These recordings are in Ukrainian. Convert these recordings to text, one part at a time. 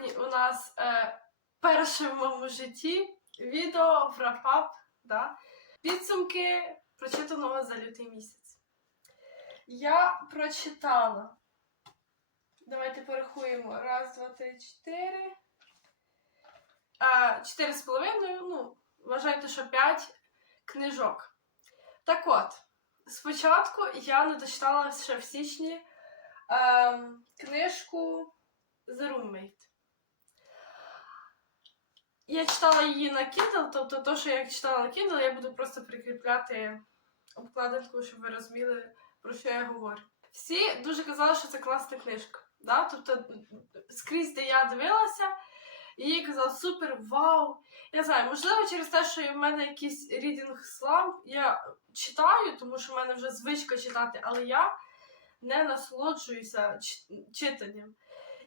сьогодні у нас е, перше в моєму житті відео в рафап, да? підсумки прочитаного за лютий місяць. Я прочитала. Давайте порахуємо. Раз, два, три, чотири. Чотири з половиною, ну, вважайте, що п'ять книжок. Так от, спочатку я не дочитала ще в січні ем, книжку The Roommate. Я читала її на Kindle, тобто то, що я читала на Kindle, я буду просто прикріпляти обкладинку, щоб ви розуміли, про що я говорю. Всі дуже казали, що це класна книжка. Да? Тобто скрізь, де я дивилася, її казали супер, вау. Я знаю, можливо, через те, що в мене якийсь рідінг слам, я читаю, тому що в мене вже звичка читати, але я не насолоджуюся чи- читанням.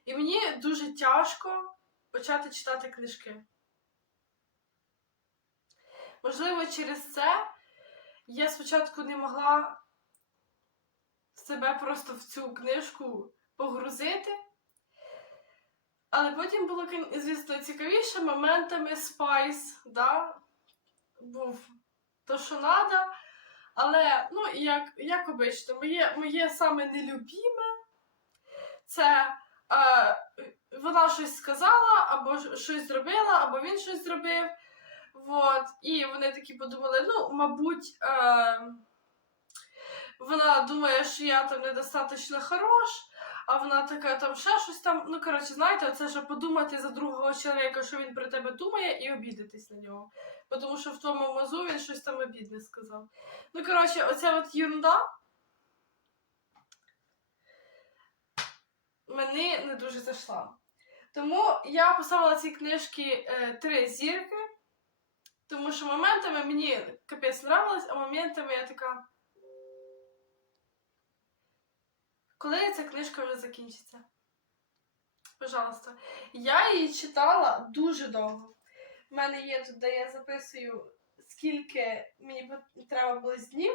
І мені дуже тяжко почати читати книжки. Можливо, через це я спочатку не могла себе просто в цю книжку погрузити. Але потім було, звісно, цікавіше моментами Спайс, да? був то, що надо. Але, ну, як, як обично, моє, моє саме нелюбіме це е, вона щось сказала, або щось зробила, або він щось зробив. Вот. І вони такі подумали: ну, мабуть, е, вона думає, що я там недостатньо хорош, а вона така там ще щось там. Ну, коротше, знаєте, оце ж подумати за другого чоловіка, що він про тебе думає, і обідатись на нього. Тому що в тому мозу він щось там обідне сказав. Ну, коротше, оця от ерунда мені не дуже зайшла. Тому я поставила ці книжки е, три зірки, тому що моментами мені капець нравилось, а моментами я така. Коли ця книжка вже закінчиться? Пожалуйста. Я її читала дуже довго. У мене є тут, де я записую, скільки мені треба було днів.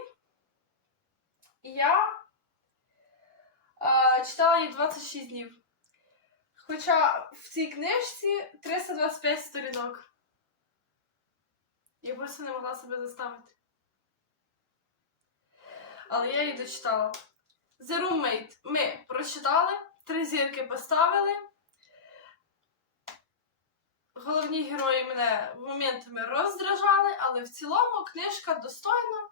І я е, читала її 26 днів. Хоча в цій книжці 325 сторінок. Я просто не могла себе заставити. Але я її дочитала. The Roommate ми прочитали, три зірки поставили. Головні герої мене моментами роздражали, але в цілому книжка достойна.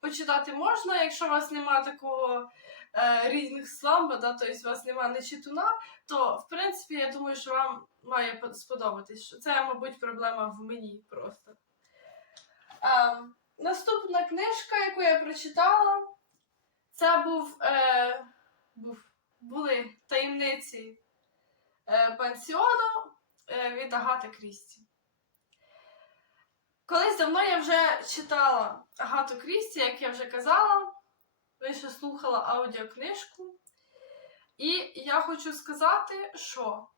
Почитати можна, якщо у вас немає такого е, різних сламба, да, тобто у вас немає нечитуна, то в принципі я думаю, що вам має по- сподобатись. Це, мабуть, проблема в мені просто. Ем, наступна книжка, яку я прочитала, це був, е, був були таємниці е, пансіону е, від Агати Крісті. Колись давно я вже читала Агату Крісті, як я вже казала, ви ще слухала аудіокнижку. І я хочу сказати, що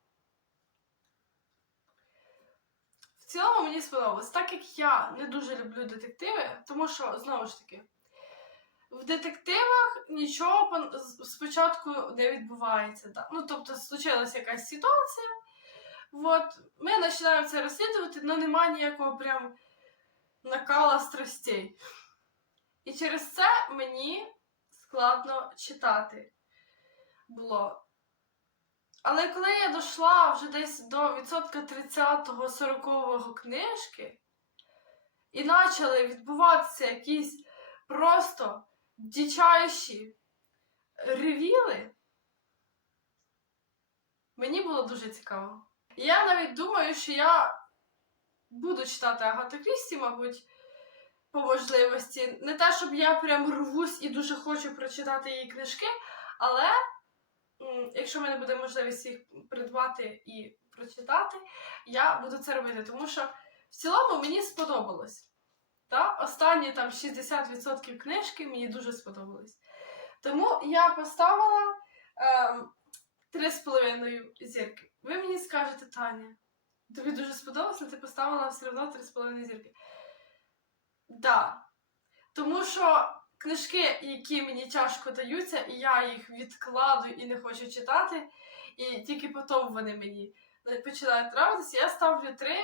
в цілому мені сподобалось, так як я не дуже люблю детективи, тому що, знову ж таки, в детективах нічого спочатку не відбувається. Да? Ну, тобто, случилася якась ситуація, от, ми починаємо це розслідувати, але немає ніякого прям накала страстей. І через це мені складно читати було. Але коли я дійшла вже десь до відсотка 30-го 40-го книжки, і почали відбуватися якісь просто дичайші ревіли, мені було дуже цікаво. Я навіть думаю, що я буду читати Агату Крісті, мабуть, по можливості. Не те, щоб я прям рвусь і дуже хочу прочитати її книжки, але якщо в мене буде можливість їх придбати і прочитати, я буду це робити. Тому що в цілому мені сподобалось. Та? Останні там 60% книжки мені дуже сподобались. Тому я поставила ем, 3,5 зірки. Ви мені скажете, Таня, тобі дуже сподобалося, ти поставила все одно 3,5 зірки. Да. Тому що книжки, які мені тяжко даються, і я їх відкладу і не хочу читати, і тільки потім вони мені починає нравитися, я ставлю 3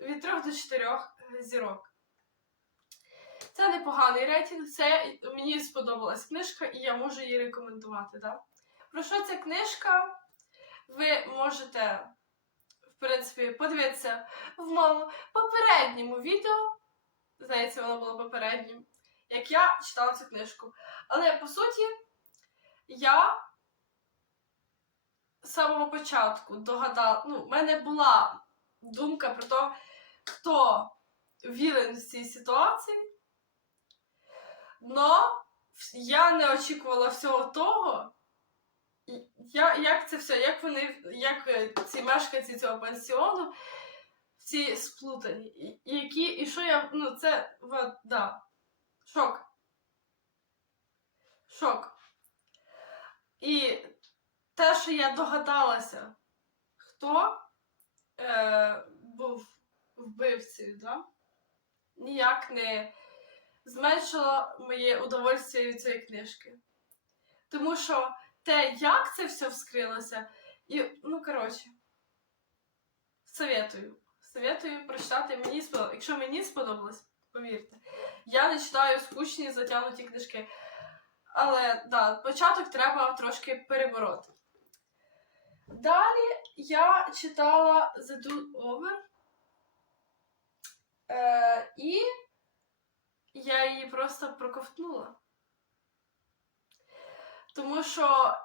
від 3 до 4 зірок. Це непоганий рейтинг, це мені сподобалась книжка, і я можу її рекомендувати. Да? Про що ця книжка? Ви можете, в принципі, подивитися в моєму попередньому відео. Здається, воно було попереднім, як я читала цю книжку. Але по суті, я з самого початку догадала, ну, в мене була думка про те, хто вірен в цій ситуації. Но я не очікувала всього того, я, як це все, як вони, як е, ці мешканці цього пансіону всі сплутані. І, які, і що я, ну це, да, шок. Шок. І те, що я догадалася, хто е, був вбивцею, да? ніяк не зменшило моє удовольствие від цієї книжки. Тому що те, як це все вскрилося, і, ну, коротше, советую. Советую прочитати мені сподобалось. Якщо мені сподобалось, повірте, я не читаю скучні затягнуті книжки. Але да, початок треба трошки перебороти. Далі я читала The Do Over. Е, і я її просто проковтнула. Тому що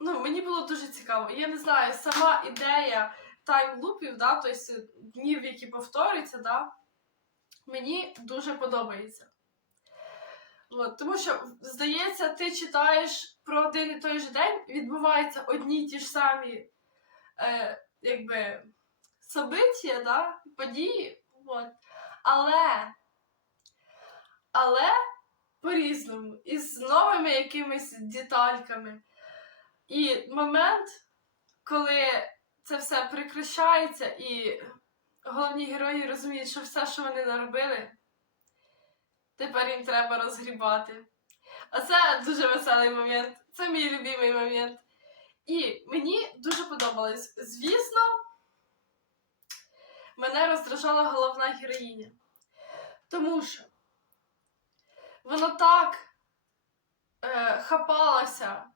ну, мені було дуже цікаво. Я не знаю, сама ідея таймлупів, да, тобто днів, які повторюються, да, мені дуже подобається. От, тому що, здається, ти читаєш про один і той же день, відбуваються одні й ті ж самі е, якби, собиття, да, події. От. Але, але по-різному, із новими якимись детальками. І момент, коли це все прикрашається, і головні герої розуміють, що все, що вони наробили, тепер їм треба розгрібати. А це дуже веселий момент. Це мій любимий момент. І мені дуже подобалось. Звісно, мене роздражала головна героїня. Тому що вона так е, хапалася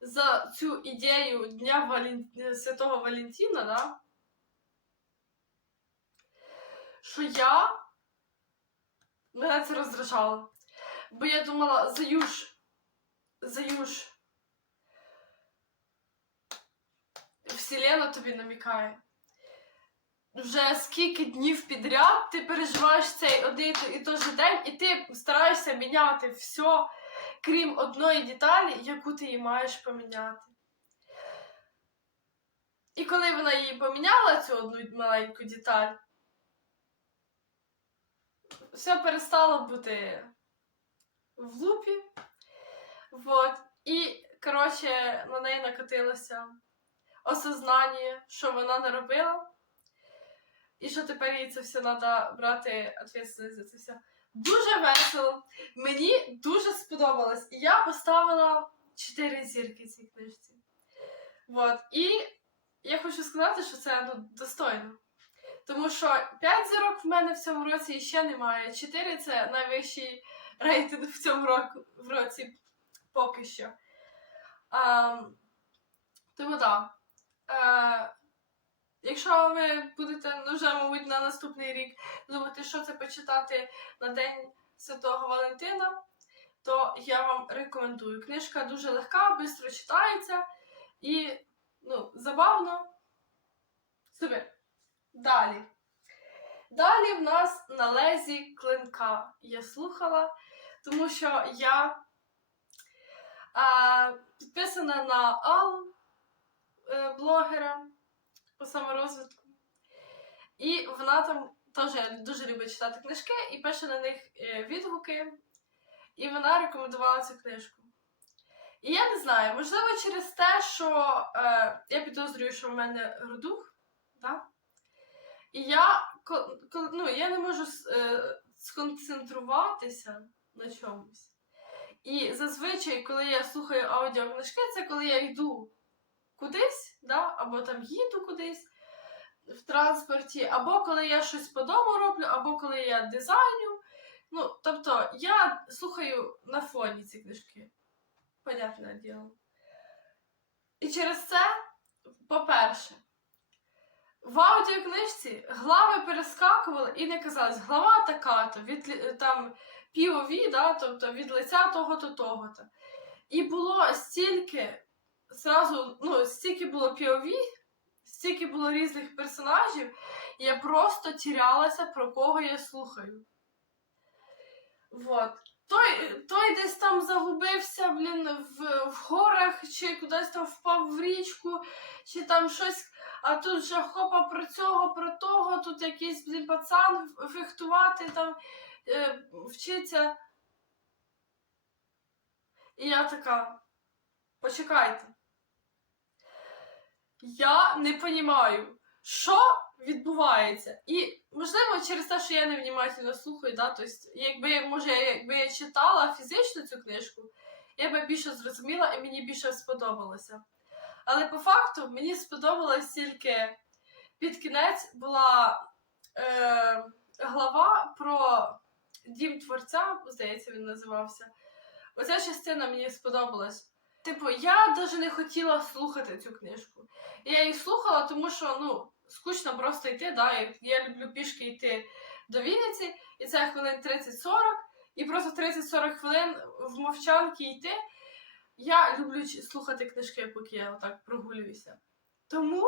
за цю ідею Дня Валін... Святого Валентина, да? Що я мене це роздражало. Бо я думала, Заюш, Заюш, Вселена тобі намікає. Вже скільки днів підряд ти переживаєш цей один і той же день, і ти стараєшся міняти все, крім одної деталі, яку ти її маєш поміняти. І коли вона її поміняла, цю одну маленьку деталь, все перестало бути в лупі. Вот. І, коротше, на неї накотилося осознання, що вона не робила. І що тепер їй це все треба брати відповідальність за це все. Дуже весело. Мені дуже сподобалось. І я поставила 4 зірки цій книжці. Вот. І я хочу сказати, що це ну, достойно. Тому що 5 зірок в мене в цьому році ще немає. 4 це найвищий рейтинг в цьому року, в році поки що. А, тому так. Е, якщо ви будете ну, вже, мабуть, на наступний рік думати, що це почитати на День Святого Валентина, то я вам рекомендую. Книжка дуже легка, швидко читається і ну, забавно. Супер. Далі. Далі в нас на лезі клинка. Я слухала, тому що я а, підписана на Аллу, е, блогера по саморозвитку. І вона там теж дуже любить читати книжки і пише на них е, відгуки. І вона рекомендувала цю книжку. І я не знаю, можливо, через те, що е, я підозрюю, що в мене родух, да? І я, ну, я не можу е, сконцентруватися на чомусь. І зазвичай, коли я слухаю аудіокнижки, це коли я йду кудись, да? або там їду кудись, в транспорті, або коли я щось по дому роблю, або коли я дизайню. Ну, тобто, я слухаю на фоні ці книжки. Понятне діло. І через це, по-перше, в аудіокнижці глави перескакували і не казалось, глава така-то, від там POV, да, тобто від лиця того-то, того-то. І було стільки, зразу, ну, стільки було POV, стільки було різних персонажів, я просто тірялася, про кого я слухаю. Вот. Той, той десь там загубився, блін, в, в горах, чи кудись там впав в річку, чи там щось. А тут вже хопа про цього, про того, тут якийсь блін, пацан фехтувати там е, вчиться. І я така, почекайте. Я не розумію, що відбувається. І, можливо, через те, що я невнімательно слухаю, да, тобто, якби, може, якби я читала фізично цю книжку, я би більше зрозуміла і мені більше сподобалося. Але по факту мені сподобалось тільки під кінець була е, глава про дім творця, здається, він називався. Оця частина мені сподобалась. Типу, я навіть не хотіла слухати цю книжку. Я її слухала, тому що ну, скучно просто йти. Да? Я, люблю пішки йти до Вінниці, і це хвилин 30-40, і просто 30-40 хвилин в мовчанки йти. Я люблю слухати книжки, поки я отак прогулююся. Тому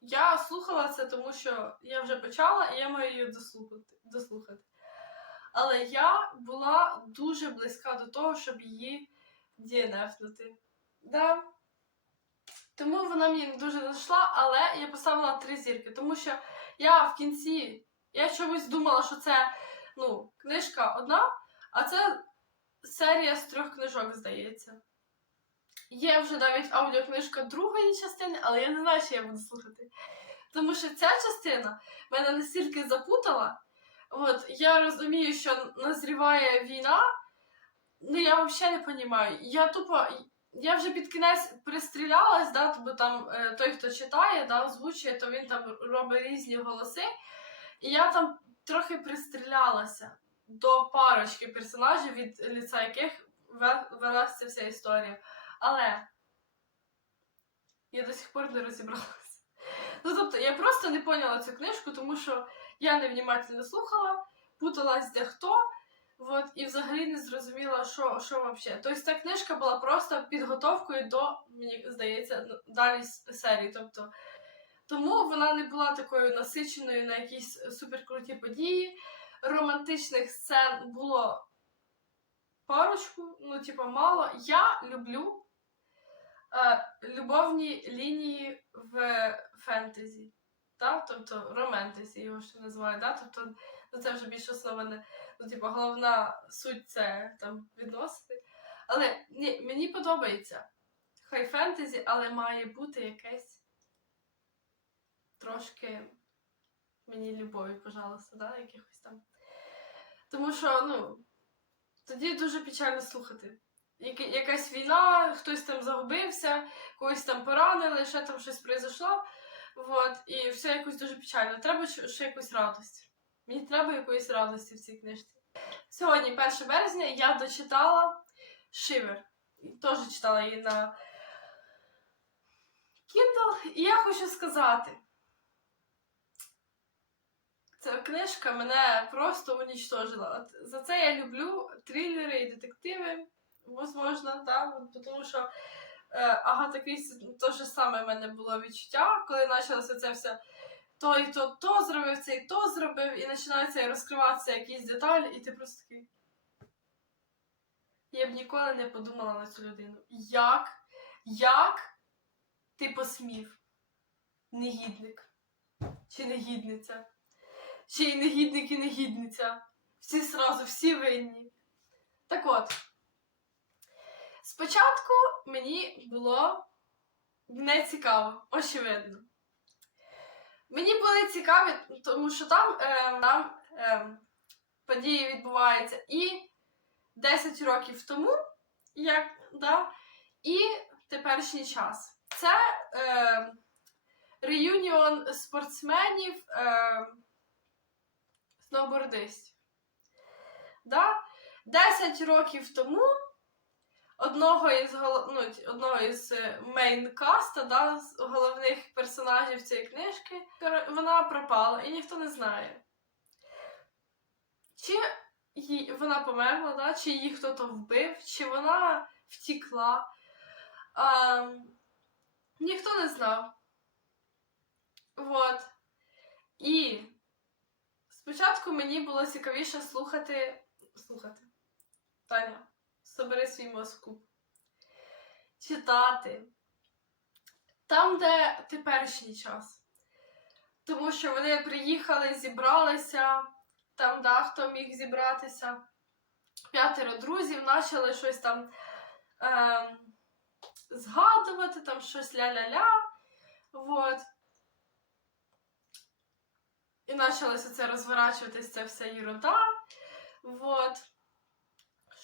я слухала це, тому що я вже почала і я маю її дослухати. дослухати. Але я була дуже близька до того, щоб її дієнефнути. Да. Тому вона мені не дуже зайшла, але я поставила три зірки, тому що я в кінці я чомусь думала, що це ну, книжка одна, а це серія з трьох книжок, здається. Є вже навіть аудіокнижка другої частини, але я не знаю, чи я буду слухати. Тому що ця частина мене настільки запутала. От, я розумію, що назріває війна, ну я взагалі не розумію. Я тупо. Я вже під кінець пристрілялась, да, бо там е, той, хто читає, да, озвучує, то він там робить різні голоси. І я там трохи пристрілялася до парочки персонажів, від ліца яких ве- велася вся історія. Але я до сих пор не розібралася. Ну, тобто, я просто не поняла цю книжку, тому що я невнімательно слухала, путалась де хто, от, і взагалі не зрозуміла, що, що взагалі. Тобто ця книжка була просто підготовкою до, мені здається, далі серії. Тобто, тому вона не була такою насиченою на якісь суперкруті події. Романтичних сцен було парочку, ну, типу, мало. Я люблю любовні лінії в фентезі. Да? Тобто романтезі його ще називають. Да? Тобто, ну, це вже більш основане, ну, типу, головна суть це там відносини. Але ні, мені подобається. Хай фентезі, але має бути якесь трошки мені любові, пожалуйста, да? якихось там. Тому що, ну, тоді дуже печально слухати. Яка- якась війна, хтось там загубився, когось там поранили, ще там щось произошло. Вот, і все якось дуже печально. Треба ще якусь радость. Мені треба якоїсь радості в цій книжці. Сьогодні, 1 березня, я дочитала Шивер. Теж читала її на Kindle. І я хочу сказати. Ця книжка мене просто унічтожила. От за це я люблю трилери і детективи, возможно, да? тому що е, Агата Крісті те ж саме в мене було відчуття, коли почалося це все. Той то то зробив, цей то зробив, і починаються розкриватися якісь деталі, і ти просто такий. Я б ніколи не подумала на цю людину. Як? Як ти посмів? Негідник? Чи негідниця? Чи й негідник і негідниця? Всі сразу, всі винні. Так от. Спочатку мені було не цікаво, очевидно. Мені були цікаві, тому що там, е, там е, події відбуваються і 10 років тому, як, да, і теперішній час. Це е, реюніон спортсменів е, сноубордистів. Да? 10 років тому одного із, ну, одного із мейнкаста, да, з головних персонажів цієї книжки, вона пропала і ніхто не знає. Чи їй, вона померла, да? чи її хтось вбив, чи вона втікла. А, ніхто не знав. Вот. І спочатку мені було цікавіше слухати. Слухати. Таня, собери свій мозку. Читати. Там, де теперішній час. Тому що вони приїхали, зібралися, там да, хто міг зібратися. П'ятеро друзів почали щось там ем, згадувати, там щось ля-ля-ля. Вот. І почалося це розворачуватися, ця вся ерунда. Вот.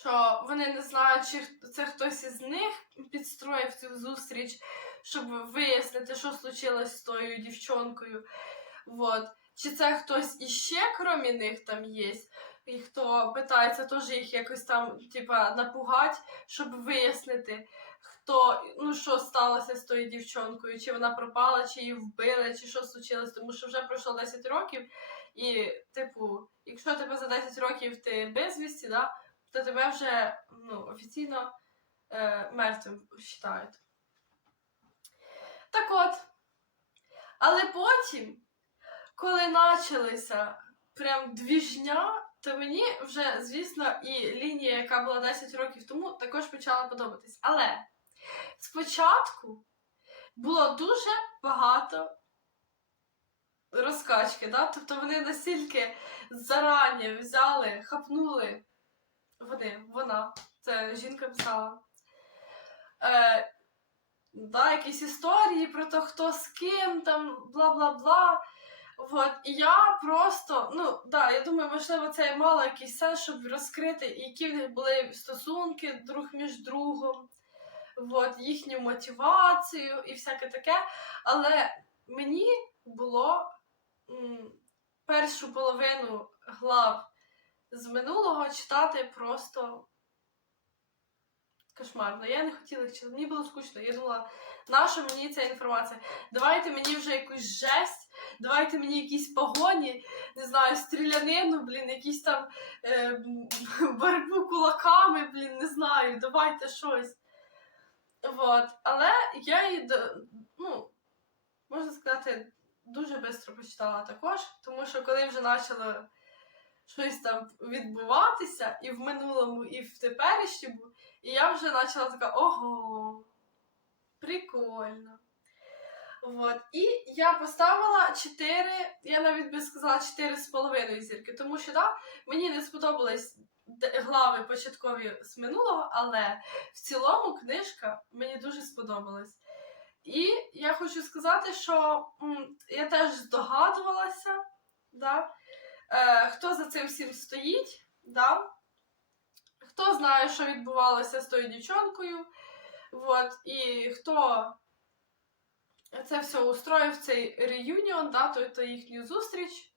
Що вони не знають, чи це хтось із них підстроїв цю зустріч, щоб вияснити, що случилось з тою дівчонкою. Вот. Чи це хтось іще, крім них, там є, і хто питається теж їх якось там, типа, напугати, щоб вияснити, хто, ну, що сталося з тою дівчонкою, чи вона пропала, чи її вбили, чи що случилось, тому що вже пройшло 10 років, і, типу, якщо тебе за 10 років ти безвісті, да, то тебе вже ну, офіційно е, мертвим вважають. Так от. Але потім, коли почалися прям двіжня, то мені вже, звісно, і лінія, яка була 10 років тому, також почала подобатись. Але спочатку було дуже багато розкачки, да? тобто вони настільки зарані взяли, хапнули вони, вона, це жінка писала. Е, да, якісь історії про те, хто з ким, там, бла-бла-бла. Вот. І я просто, ну, да, я думаю, можливо, це і мало якийсь сенс, щоб розкрити, які в них були стосунки друг між другом, вот, їхню мотивацію і всяке таке. Але мені було м, першу половину глав з минулого читати просто кошмарно. Я не хотіла їх читати, мені було скучно. Я думала, наша мені ця інформація? Давайте мені вже якусь жесть, давайте мені якісь погоні, не знаю, стрілянину, блін, якісь там е, боротьбу кулаками, блін, не знаю, давайте щось. Вот. Але я її, ну, можна сказати, дуже швидко почитала також, тому що коли вже почало щось там відбуватися і в минулому, і в теперішньому, і я вже почала така ого, прикольно. Вот. І я поставила 4, я навіть би сказала 4,5 зірки, тому що да, мені не сподобались глави початкові з минулого, але в цілому книжка мені дуже сподобалась. І я хочу сказати, що м, я теж здогадувалася, да, е, хто за цим всім стоїть, да, хто знає, що відбувалося з тою дівчонкою, вот, і хто це все устроїв цей реюніон, да, то їхню зустріч.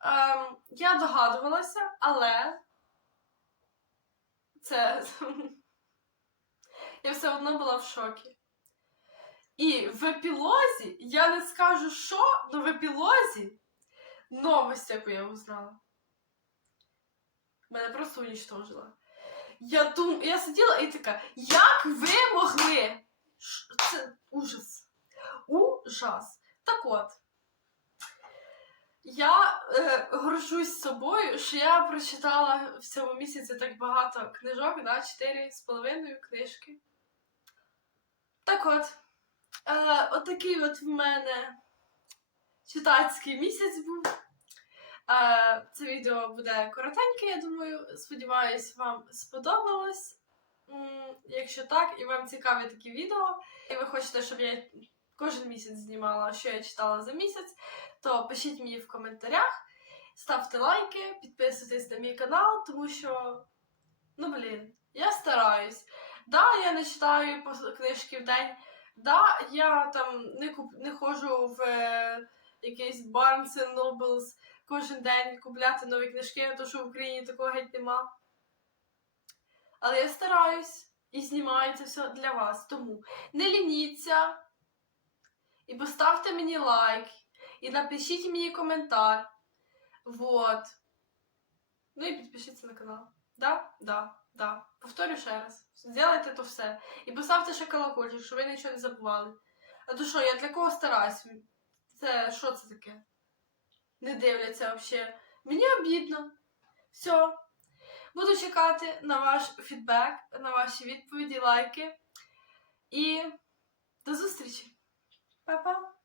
Ем, я догадувалася, але це я все одно була в шокі. І в епілозі, я не скажу що, але в епілозі новость, яку я узнала. Мене просто унічтожила. Я дум... я сиділа і така, як ви могли? Ш- Це ужас. Ужас. Так от. Я е, горжусь собою, що я прочитала в цьому місяці так багато книжок, да, чотири з половиною книжки. Так от, е, отакий от в мене читацький місяць був. Е, це відео буде коротеньке, я думаю. Сподіваюсь, вам сподобалось. Якщо так, і вам цікаві такі відео, і ви хочете, щоб я кожен місяць знімала, що я читала за місяць, то пишіть мені в коментарях, ставте лайки, підписуйтесь на мій канал, тому що, ну блін, я стараюсь. Да, я не читаю книжки в день, Да, я там не куп... не ходжу в е, якийсь Barnes Nobles кожен день купляти нові книжки, тому що в Україні такого геть нема. Але я стараюсь і знімаю це все для вас. Тому не лініться і поставте мені лайк, і напишіть мені коментар. Вот. Ну і підпишіться на канал. Да? Да, да. Повторю ще раз. Зробайте то все. І поставте ще колокольчик, щоб ви нічого не забували. А то що, я для кого стараюсь? Це що це таке? Не дивляться взагалі. Мені обідно. Все. Буду чекати на ваш фідбек, на ваші відповіді, лайки. І до зустрічі. Па-па!